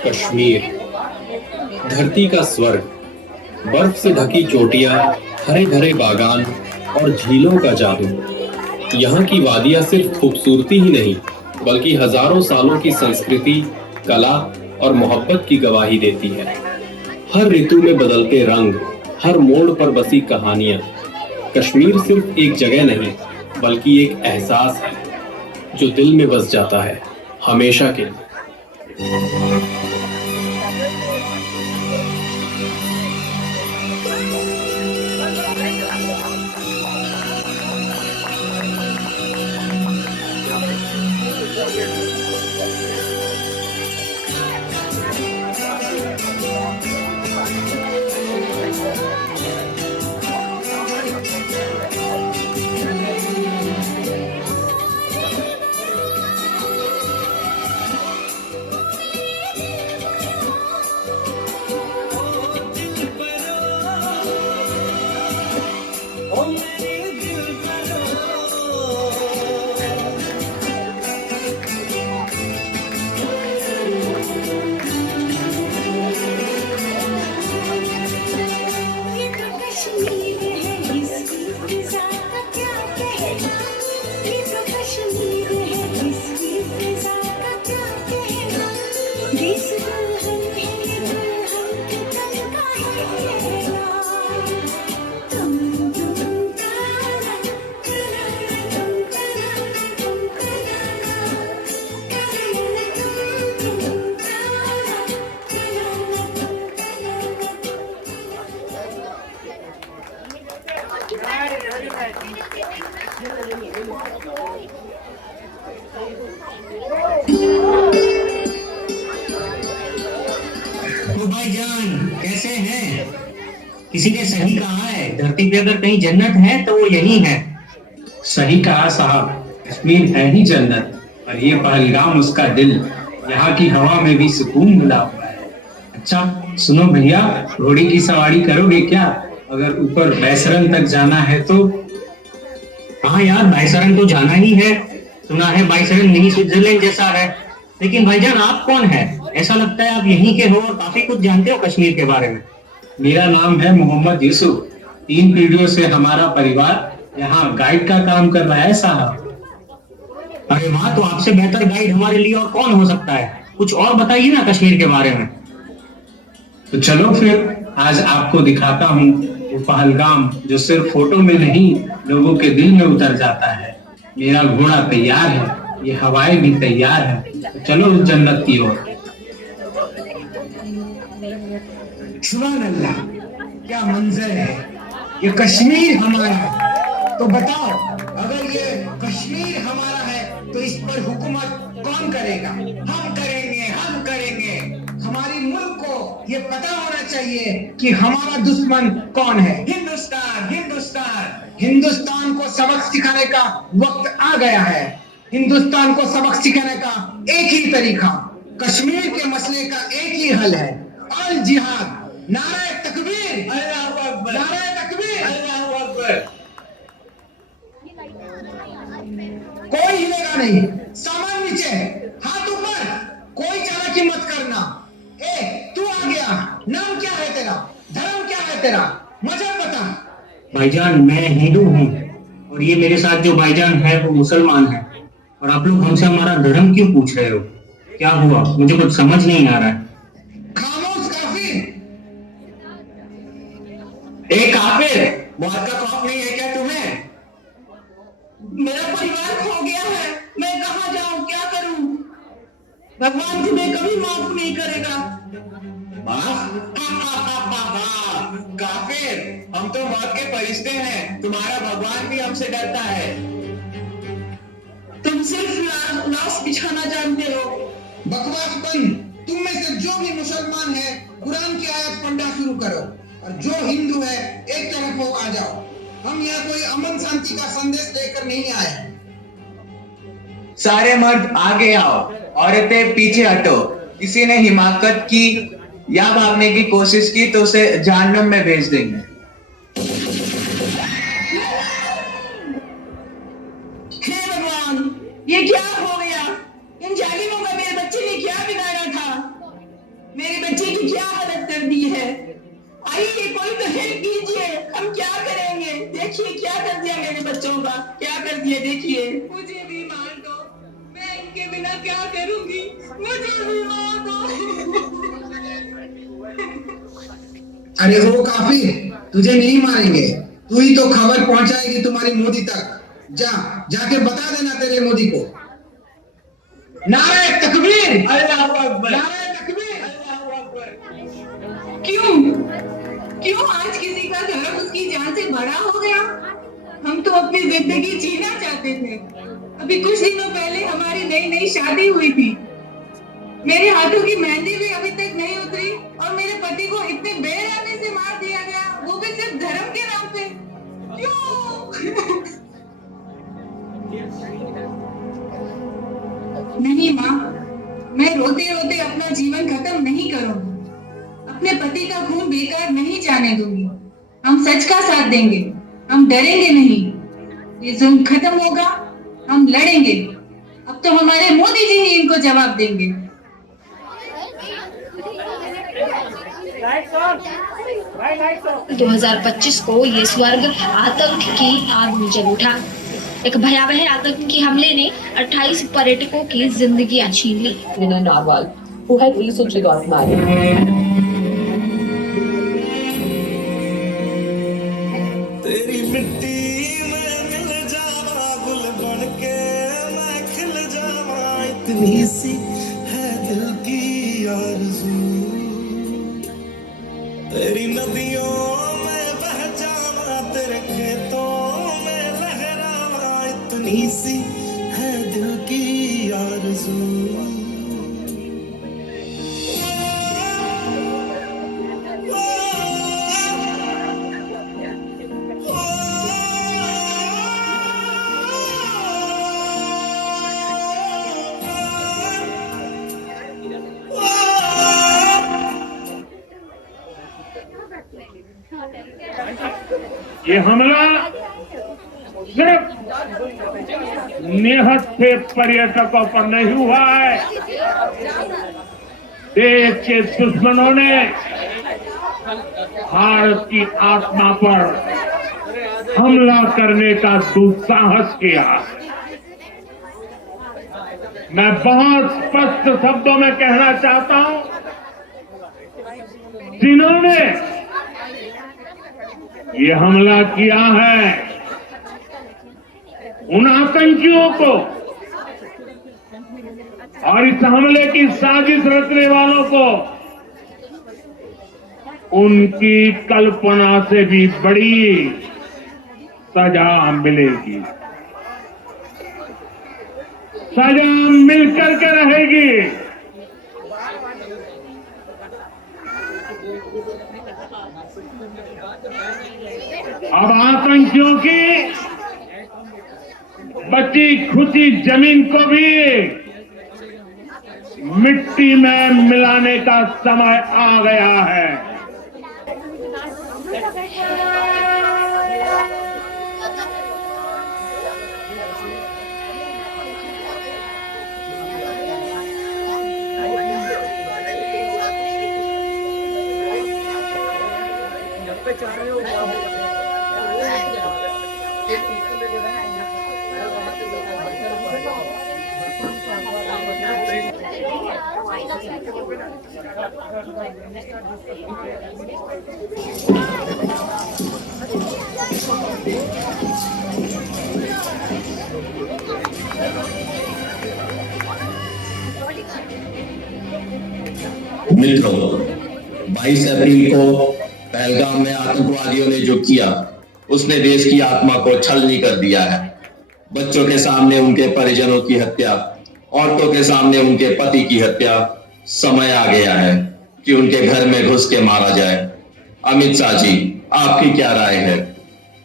कश्मीर, धरती का स्वर्ग, बर्फ से ढकी चोटियां, हरे भरे बागान और झीलों का जादू। यहाँ की वादियां सिर्फ खूबसूरती ही नहीं, बल्कि हजारों सालों की संस्कृति, कला और मोहब्बत की गवाही देती है। हर ऋतु में बदलते रंग, हर मोड़ पर बसी कहानियां। कश्मीर सिर्फ एक जगह नहीं, बल्कि एक एहसास है जो दिल में बस जाता है, हमेशा के लिए। भाईजान कैसे हैं? किसी ने सही कहा है, धरती पे अगर कहीं जन्नत है तो वो यही है। सही कहा साहब, कश्मीर है ही जन्नत और ये पहलगाम उसका दिल। यहाँ की हवा में भी सुकून मिला हुआ है। अच्छा सुनो भैया, घोड़ी की सवारी करोगे क्या? अगर ऊपर बैसरन तक जाना है तो। हाँ यार, बाइसरन तो जाना ही है। सुना है बाइसरन मिनी स्विट्जरलैंड जैसा है। लेकिन भाईजान आप कौन है? ऐसा लगता है आप यहीं के हो और काफी कुछ जानते हो कश्मीर के बारे में। मेरा नाम है मोहम्मद यूसुफ। 3 पीढ़ियों से हमारा परिवार यहाँ गाइड का काम कर रहा है साहब। अरे वाह, तो आपसे बेहतर गाइड हमारे लिए और कौन हो सकता है? कुछ और बताइए ना कश्मीर के बारे में। तो चलो फिर आज आपको दिखाता हूँ वो पहलगाम जो सिर्फ फोटो में नहीं, लोगों के दिल में उतर जाता है। मेरा घोड़ा तैयार है, ये हवाएं भी तैयार है, तो चलो उस जन्नत की ओर। सुभान अल्लाह, क्या मंजर है! ये कश्मीर हमारा है। तो बताओ, अगर ये कश्मीर हमारा है तो इस पर हुकूमत कौन करेगा? हम करेंगे, हम करेंगे। हमारी मुल्क को ये पता होना चाहिए कि हमारा दुश्मन कौन है। हिंदुस्तान, हिंदुस्तान। हिंदुस्तान को सबक सिखाने का वक्त आ गया है। हिंदुस्तान को सबक सिखाने का एक ही तरीका, कश्मीर के मसले का एक ही हल है, अल जिहाद। नारे तकबीर, अल्लाहू अकबर, नारे तकबीर, अल्लाहू अकबर। कोई हिलेगा नहीं, सामान नीचे, हाथ ऊपर, कोई चालाकी मत करना। तू आ गया, नाम क्या है तेरा? धर्म क्या है तेरा? मजहब बता। भाईजान मैं हिंदू हूँ और ये मेरे साथ जो भाईजान है वो मुसलमान है। और आप लोग हमसे हमारा धर्म क्यों पूछ रहे हो? क्या हुआ? मुझे कुछ समझ नहीं आ रहा है। खामोश काफिर। काफिर, मौत का खौफ नहीं है क्या तुम्हें? मेरा परिवार खो गया है, मैं कहाँ जाऊं, क्या करूं? भगवान तुम्हें कभी माफ नहीं करेगा। काफिर, हम तो मौत के फरिश्ते हैं, तुम्हारा भगवान भी हमसे डरता है। तुम सिर्फ लाश बिछाना जानते हो। बकवास बंद। तुम में से जो भी मुसलमान है, कुरान की आयत पढ़ना शुरू करो। और जो हिंदू है एक तरफ हो आ जाओ। हम यहाँ कोई अमन शांति का संदेश लेकर नहीं आए हैं। सारे मर्द आगे आओ, औरतें पीछे हटो। किसी ने हिमाकत की या भागने की कोशिश की तो उसे जहन्नम में भेज देंगे। हे भगवान, ये क्या हो गया? इन जालिमों का मेरे बच्चे ने क्या बिगाड़ा था? मेरे बच्चे की क्या हालत कर दी है? आइए कोई तो हेल्प कीजिए, हम क्या करेंगे? देखिए क्या कर दिया मेरे बच्चों का, क्या कर दिया देखिए। मुझे भी मार दो, मैं इनके बिना क्या करूंगी? मुझे भी मार दो। अरे हो काफिर, तुझे नहीं मारेंगे। तू ही तो खबर पहुंचाएगी तुम्हारी मोदी तक। जाके बता देना तेरे मोदी को। नारे तकबीर, अल्लाह अकबर, नारे तकबीर, अल्लाह अकबर। क्यों आज किसी का धर्म उसकी जान से बड़ा हो गया? हम तो अपनी जिंदगी जीना चाहते थे। अभी कुछ दिनों पहले हमारी नई शादी हुई थी। मेरे हाथों की मेहंदी भी अभी तक नहीं उतरी और मेरे पति को इतने बेरहमी से मार दिया गया, वो भी सिर्फ धर्म के नाम पे। क्यों? नहीं माँ, मैं रोते रोते अपना जीवन खत्म नहीं करूंगी। अपने पति का खून बेकार नहीं जाने दूंगी। हम सच का साथ देंगे, हम डरेंगे नहीं। ये जुल्म खत्म होगा, हम लड़ेंगे। अब तो हमारे मोदी जी ही इनको जवाब देंगे। 2025 को ये स्वर्ग आतंक की आग में जल उठा। एक भयावह आतंकी हमले ने 28 पर्यटकों की जिंदगियां छीन ली। Nina Nawal, who had recently got married. तेरी मिट्टी में मिल जावा, गुल बन के मैं खिल जावा, इतनी सी है दिल की आरज़ू। तेरी नदियों में बह जावा, तेरे खेतों में लहरावा, इतनी सी है दिल की आरज़ू। ये हमला सिर्फ निहत्थे पर्यटकों पर नहीं हुआ है। देश के दुश्मनों ने भारत की आत्मा पर हमला करने का दुस्साहस किया। मैं बहुत स्पष्ट शब्दों में कहना चाहता हूं, जिन्होंने ये हमला किया है, उन आतंकियों को और इस हमले की साजिश रचने वालों को उनकी कल्पना से भी बड़ी सजा मिलेगी। सजा मिलकर के रहेगी। अब आतंकियों की बची खुची जमीन को भी मिट्टी में मिलाने का समय आ गया है। मित्रों, 22 अप्रैल को पहलगाम में आतंकवादियों ने जो किया, उसने देश की आत्मा को छलनी कर दिया है। बच्चों के सामने उनके परिजनों की हत्या, औरतों के सामने उनके पति की हत्या। समय आ गया है कि उनके घर में घुस के मारा जाए। अमित शाह जी, आपकी क्या राय है?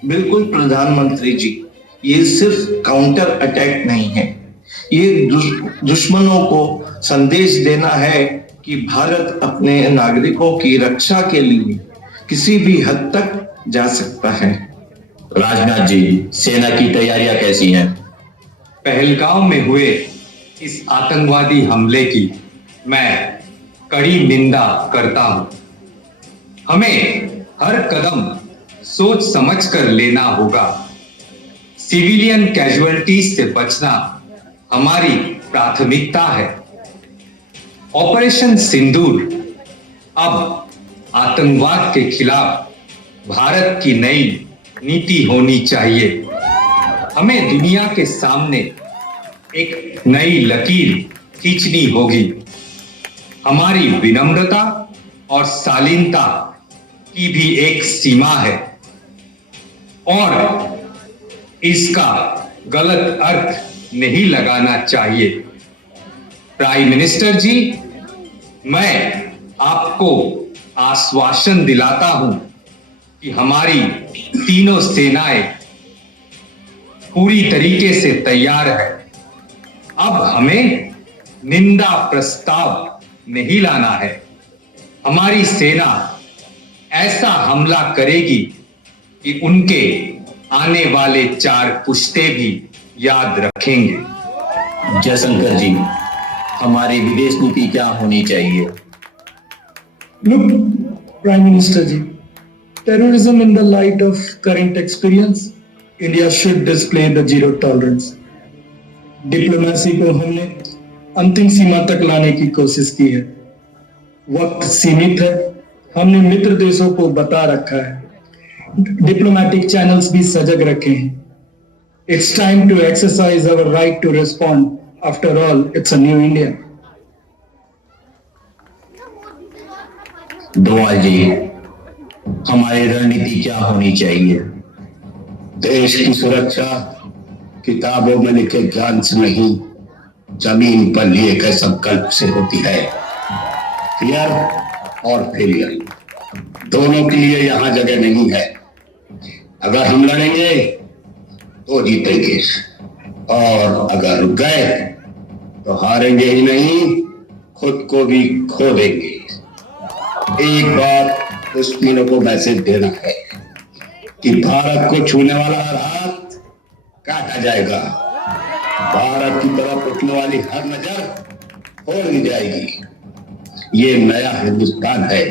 बिल्कुल प्रधानमंत्री जी, ये सिर्फ काउंटर अटैक नहीं है, ये दुश्मनों को संदेश देना है कि भारत अपने नागरिकों की रक्षा के लिए किसी भी हद तक जा सकता है। राजनाथ जी, सेना की तैयारियां कैसी हैं? पहलगांव में हुए इस आतंकवादी हमले की मैं कड़ी निंदा करता हूं। हमें हर कदम सोच समझ कर लेना होगा। सिविलियन कैजुअलिटीज से बचना हमारी प्राथमिकता है। ऑपरेशन सिंदूर अब आतंकवाद के खिलाफ भारत की नई नीति होनी चाहिए। हमें दुनिया के सामने एक नई लकीर खींचनी होगी। हमारी विनम्रता और शालीनता की भी एक सीमा है और इसका गलत अर्थ नहीं लगाना चाहिए। प्राइम मिनिस्टर जी, मैं आपको आश्वासन दिलाता हूं कि हमारी तीनों सेनाएं पूरी तरीके से तैयार है। अब हमें निंदा प्रस्ताव नहीं लाना है। हमारी सेना ऐसा हमला करेगी कि उनके आने वाले 4 पुश्ते भी याद रखेंगे। जयशंकर जी, हमारी विदेश नीति क्या होनी चाहिए? Look, Prime Minister ji, terrorism in the light of current experience, India should display the zero tolerance. Diplomacy को हमने अंतिम सीमा तक लाने की कोशिश की है। वक्त सीमित है, हमने मित्र देशों को बता रखा है, डिप्लोमेटिक चैनल्स भी सजग रखे हैं। It's time to exercise our right to respond. After all, it's a new India. Doval जी, हमारी रणनीति क्या होनी चाहिए? देश की सुरक्षा किताबों में लिखे ज्ञान से नहीं, जमीन पर लिए गए संकल्प से होती है। फियर और फेलियर दोनों के लिए यहाँ जगह नहीं है। अगर हम लड़ेंगे तो जीतेंगे और अगर रुक गए तो हारेंगे ही नहीं, खुद को भी खो देंगे। एक बार दुश्मनों को मैसेज देना है कि भारत को छूने वाला हर हाथ काटा जाएगा, भारत की तरफ उठने वाली हर नजर फोड़ दी जाएगी। ये नया हिंदुस्तान है,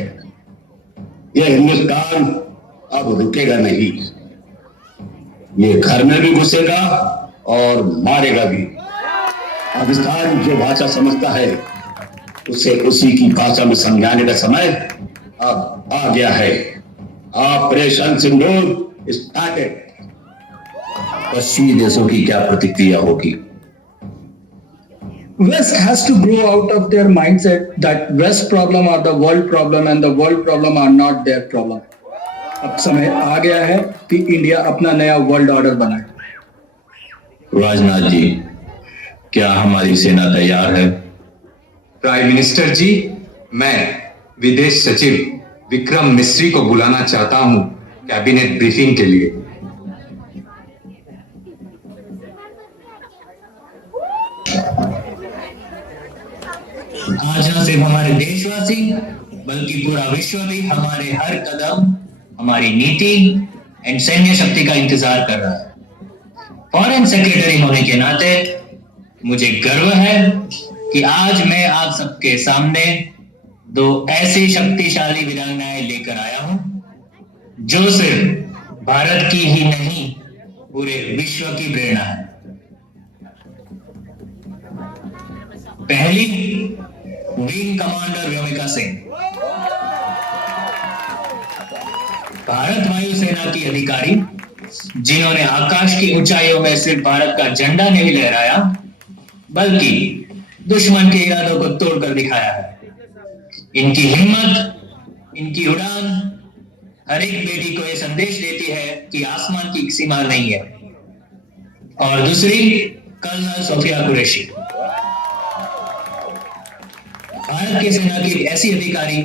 ये हिंदुस्तान अब रुकेगा नहीं। ये घर में भी घुसेगा और मारेगा भी। पाकिस्तान जो भाषा समझता है उसे उसी की भाषा में समझाने का समय अब आ गया है। ऑपरेशन सिंदूर स्टार्टेड। पश्चिमी देशों की क्या प्रतिक्रिया होगी? West has to grow out of their mindset that West problem are the world problem and the world problem are not their problem. अब समय आ गया है कि इंडिया अपना नया वर्ल्ड ऑर्डर बनाए। राजनाथ जी, क्या हमारी सेना तैयार है? प्राइम मिनिस्टर जी, मैं विदेश सचिव विक्रम मिस्री को बुलाना चाहता हूं कैबिनेट ब्रीफिंग के लिए। आज न सिर्फ हमारे देशवासी बल्कि पूरा विश्व भी हमारे हर कदम, हमारी नीति एंड सैन्य शक्ति का इंतजार कर रहा है। फॉरेन सेक्रेटरी होने के नाते मुझे गर्व है कि आज मैं आप सबके सामने 2 ऐसी शक्तिशाली वीरांगनाएं लेकर आया हूं जो सिर्फ भारत की ही नहीं, पूरे विश्व की प्रेरणा है। पहली, विंग कमांडर व्योमिका सिंह, भारत वायुसेना की अधिकारी जिन्होंने आकाश की ऊंचाइयों में सिर्फ भारत का झंडा नहीं लहराया बल्कि दुश्मन के इरादों को तोड़कर दिखाया है। इनकी हिम्मत, इनकी उड़ान हर एक बेटी को यह संदेश देती है कि आसमान की सीमा नहीं है। और दूसरी, कर्नल सोफिया कुरैशी, भारत की सेना की एक ऐसी अधिकारी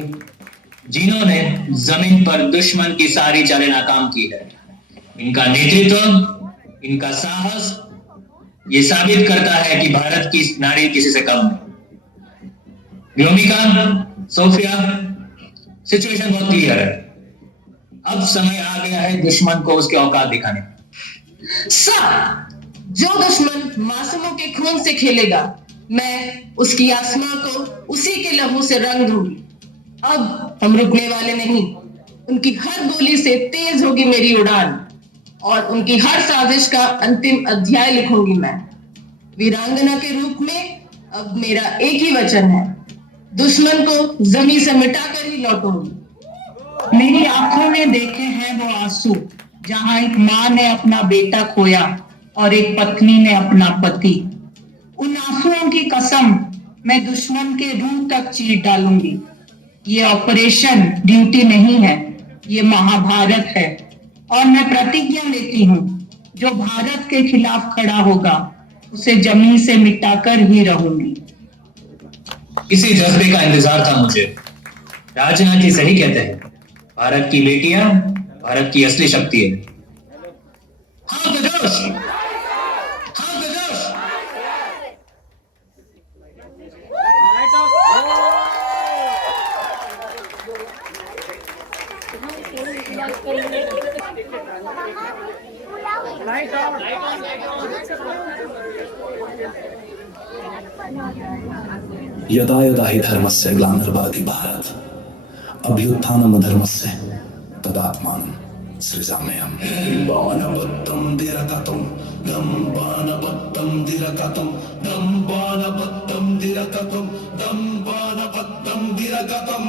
जिन्होंने जमीन पर दुश्मन की सारी चालें नाकाम की है। इनका नेतृत्व, इनका साहस ये साबित करता है कि भारत की नारी किसी से कम नहीं। व्योमिका, सोफिया, सिचुएशन बहुत क्लियर है। अब समय आ गया है दुश्मन को उसके औकात दिखाने का। सर, जो दुश्मन मासूमों के खून से खेलेगा, मैं उसकी आसमां को उसी के लहू से रंग दूंगी। अब हम रुकने वाले नहीं। उनकी हर गोली से तेज होगी मेरी उड़ान और उनकी हर साजिश का अंतिम अध्याय लिखूंगी मैं। वीरांगना के रूप में अब मेरा एक ही वचन है, दुश्मन को जमीन से मिटाकर ही लौटूंगी। मेरी आंखों ने देखे हैं वो आंसू, जहां एक माँ ने अपना बेटा खोया और एक पत्नी ने अपना पति। उन आंसुओं की कसम मैं दुश्मन के रूह तक चीर डालूंगी। ये ऑपरेशन ड्यूटी नहीं है, ये महाभारत है और मैं प्रतिज्ञा लेती हूँ, जो भारत के खिलाफ खड़ा होगा उसे जमीन से मिटाकर ही रहूंगी। इसी जज्बे का इंतजार था मुझे। राजनाथ जी सही कहते हैं, भारत की बेटियां भारत की असली शक्ति है। हाँ प्रदोष, हाँ प्रदोष। यदा यदा हि धर्मस्य ग्लानिर्भवति भारत अभ्युत्थानम् धर्मस्य तदात्मानं सृजाम्यहम्। बाणभट्टं दिरकतं दं बाणभट्टं दिरकतं दं बाणभट्टं दिरकतं दं बाणभट्टं दिरकतं।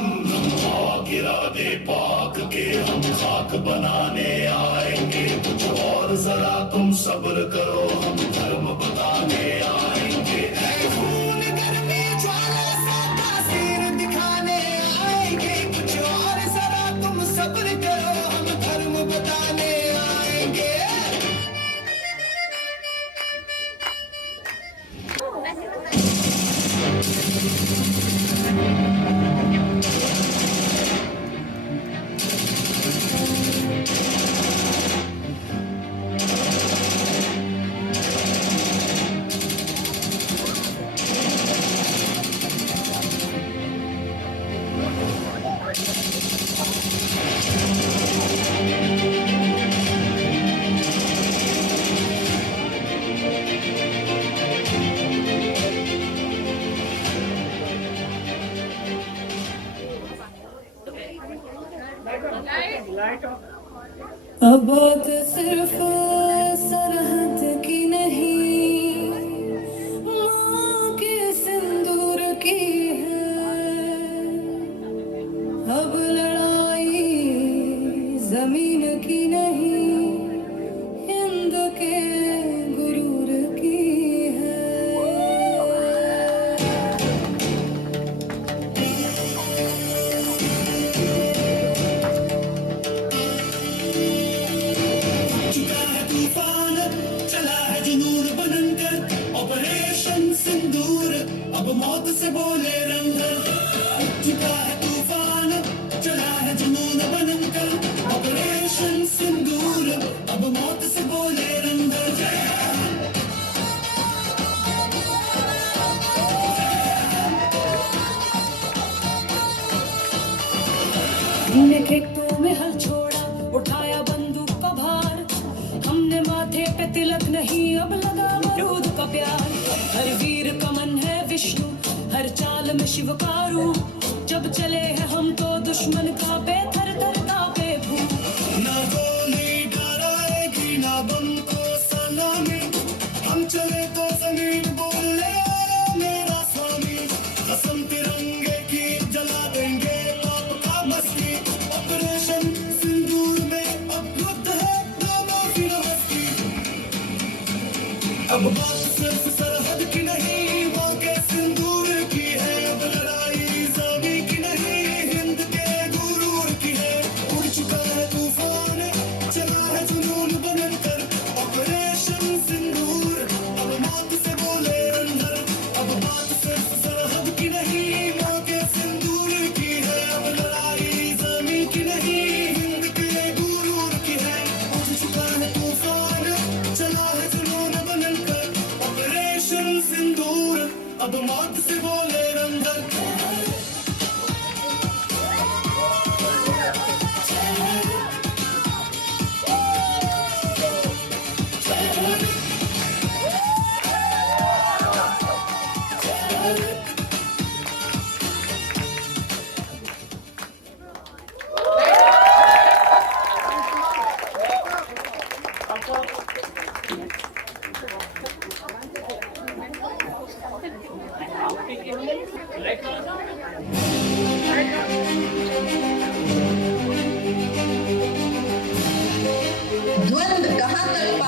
गिरा दे पाक के हम खाक बनाने आएंगे, कुछ और जरा तुम सब्र करो, हम धर्म बताने आएंगे। खून गर्मी ज्वाला सा तासीर दिखाने आएंगे, कुछ और जरा तुम सब्र करो, हम धर्म बताने आएंगे। अब बात सिर्फ सरहद की नहीं, माँ के सिंदूर की है। अब लड़ाई जमीन की नहीं, हिंद के गुरूर की है। चुका है तूफान, चला है जुनून बनकर, ऑपरेशन सिंदूर अब मौत से बोले रंग। चुका है तूफान, चला है जुनून बनकर, ऑपरेशन सिंदूर अब मौत से बोले रंग। हमने खेतों में हल छोड़ा, उठाया बंदूक का भार, हमने माथे पे तिलक नहीं, अब लगा बारूद का प्यार। हर वीर का मन है विष्णु, हर चाल में शिव का रूप, जब चले हैं हम तो दुश्मन का बेथर थर कांपे भूख। ना गोली डराएगी ना बम को सलामी, हम चले तो जमीन बोले मेरा स्वामी। कसम तिरंगे की जला देंगे पाप का मस्ती, ऑपरेशन सिंदूर में अब युद्ध है नामो फिरोस्ती। अब बात सिर्फ सरहद की नहीं, वहाँ के सिंदूर की है। अब लड़ाई जमीन की नहीं, हिंद के गुरूर की है। उड़ चुका है तूफान, चला है जुनून बनकर, ऑपरेशन सिंदूर अब मौत से बोले रंधर। अब बात सिर्फ सरहद की नहीं, वहाँ के सिंदूर की है। अब लड़ाई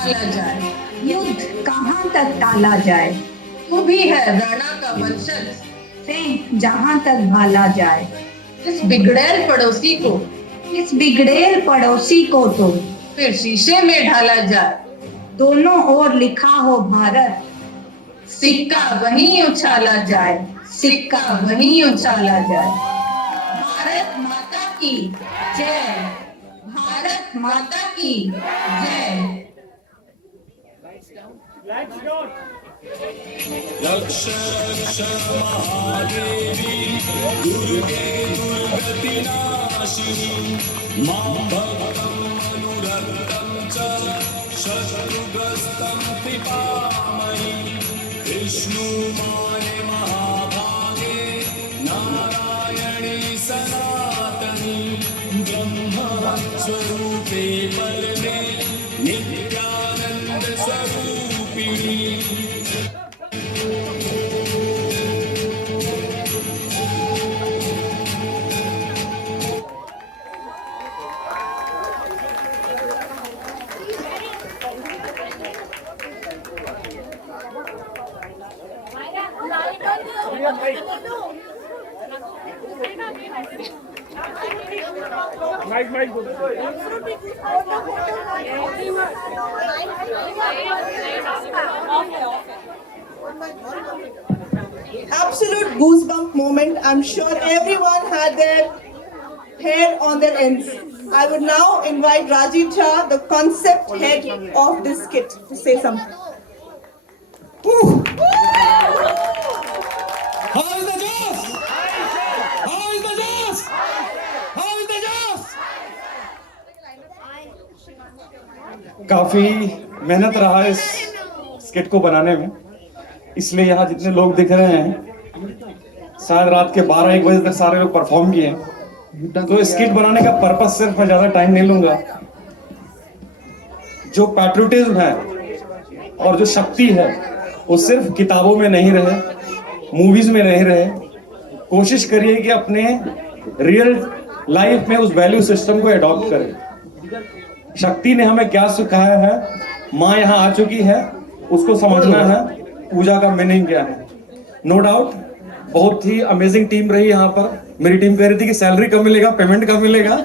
संभाला जाए, युद्ध कहाँ तक टाला जाए, तू भी है राणा का वंशज, से जहाँ तक भाला जाए, इस बिगड़ैल पड़ोसी को तो फिर शीशे में ढाला जाए, दोनों ओर लिखा हो भारत, सिक्का वहीं उछाला जाए, सिक्का वहीं उछाला जाए। भारत माता की जय, भारत माता की जय। रक्ष रक्ष महादेवी दुर्गे दुर्गति नाशिनी मां भक्तं अनुरक्तं च शत्रुग्रस्तं कृपामयि विष्णुमाने महाभागे नारायणी सनातनी ब्रह्म स्वरूपे परमे नित्यानंद स्वरूपिणी। Absolute goosebump moment. I'm sure everyone had their hair on their ends. I would now invite Rajiv Jha, the concept head of this skit, to say something. How is the Josh? How is the Josh? How is the Josh? काफी मेहनत रहा इस skit को बनाने में, इसलिए यहाँ जितने लोग दिख रहे हैं शायद रात के 12-1 बजे तक सारे लोग परफॉर्म किए हैं। तो स्किट बनाने का पर्पस सिर्फ मैं ज्यादा टाइम नहीं लूंगा, जो पैट्रियोटिज्म है और जो शक्ति है वो सिर्फ किताबों में नहीं रहे, मूवीज में नहीं रहे। कोशिश करिए कि अपने रियल लाइफ में उस वैल्यू सिस्टम को अडॉप्ट करें। शक्ति ने हमें क्या सिखाया है, माँ यहाँ आ चुकी है, उसको समझना है पूजा का मीनिंग क्या है। नो डाउट बहुत ही अमेजिंग टीम रही यहाँ पर। मेरी टीम कह रही थी कि सैलरी कब मिलेगा, पेमेंट कब मिलेगा।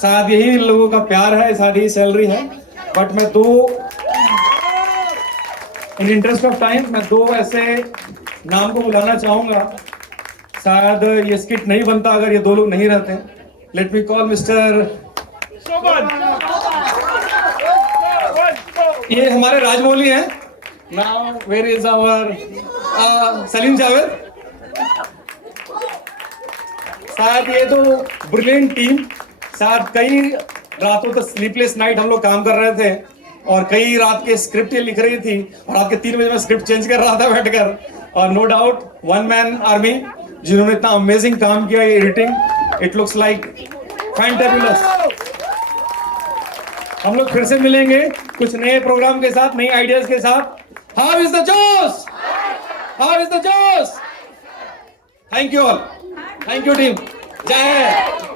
शायद यही इन लोगों का प्यार है, शायद यही सैलरी है। बट मैं इन इंटरेस्ट ऑफ टाइम मैं 2 ऐसे नाम को बुलाना चाहूंगा। शायद ये स्किट नहीं बनता अगर ये 2 लोग नहीं रहते। लेट मी कॉल मिस्टर, ये हमारे राजमौली हैं। Now where is our Salim Javed. शायद ये तो ब्रिलियंट टीम, शायद कई रातों तक स्लीपलेस नाइट हम लोग काम कर रहे थे और कई रात के स्क्रिप्ट ये लिख रही थी और रात के 3 बजे मैं स्क्रिप्ट चेंज कर रहा था बैठकर। और no doubt one man army जिन्होंने इतना अमेजिंग काम किया। ये editing it looks like fantabulous. हम लोग फिर से मिलेंगे कुछ नए प्रोग्राम के साथ, नई आइडियाज के साथ। हाउ इज द जोश? हाउ इज द जोश? Thank you all, thank you team. जय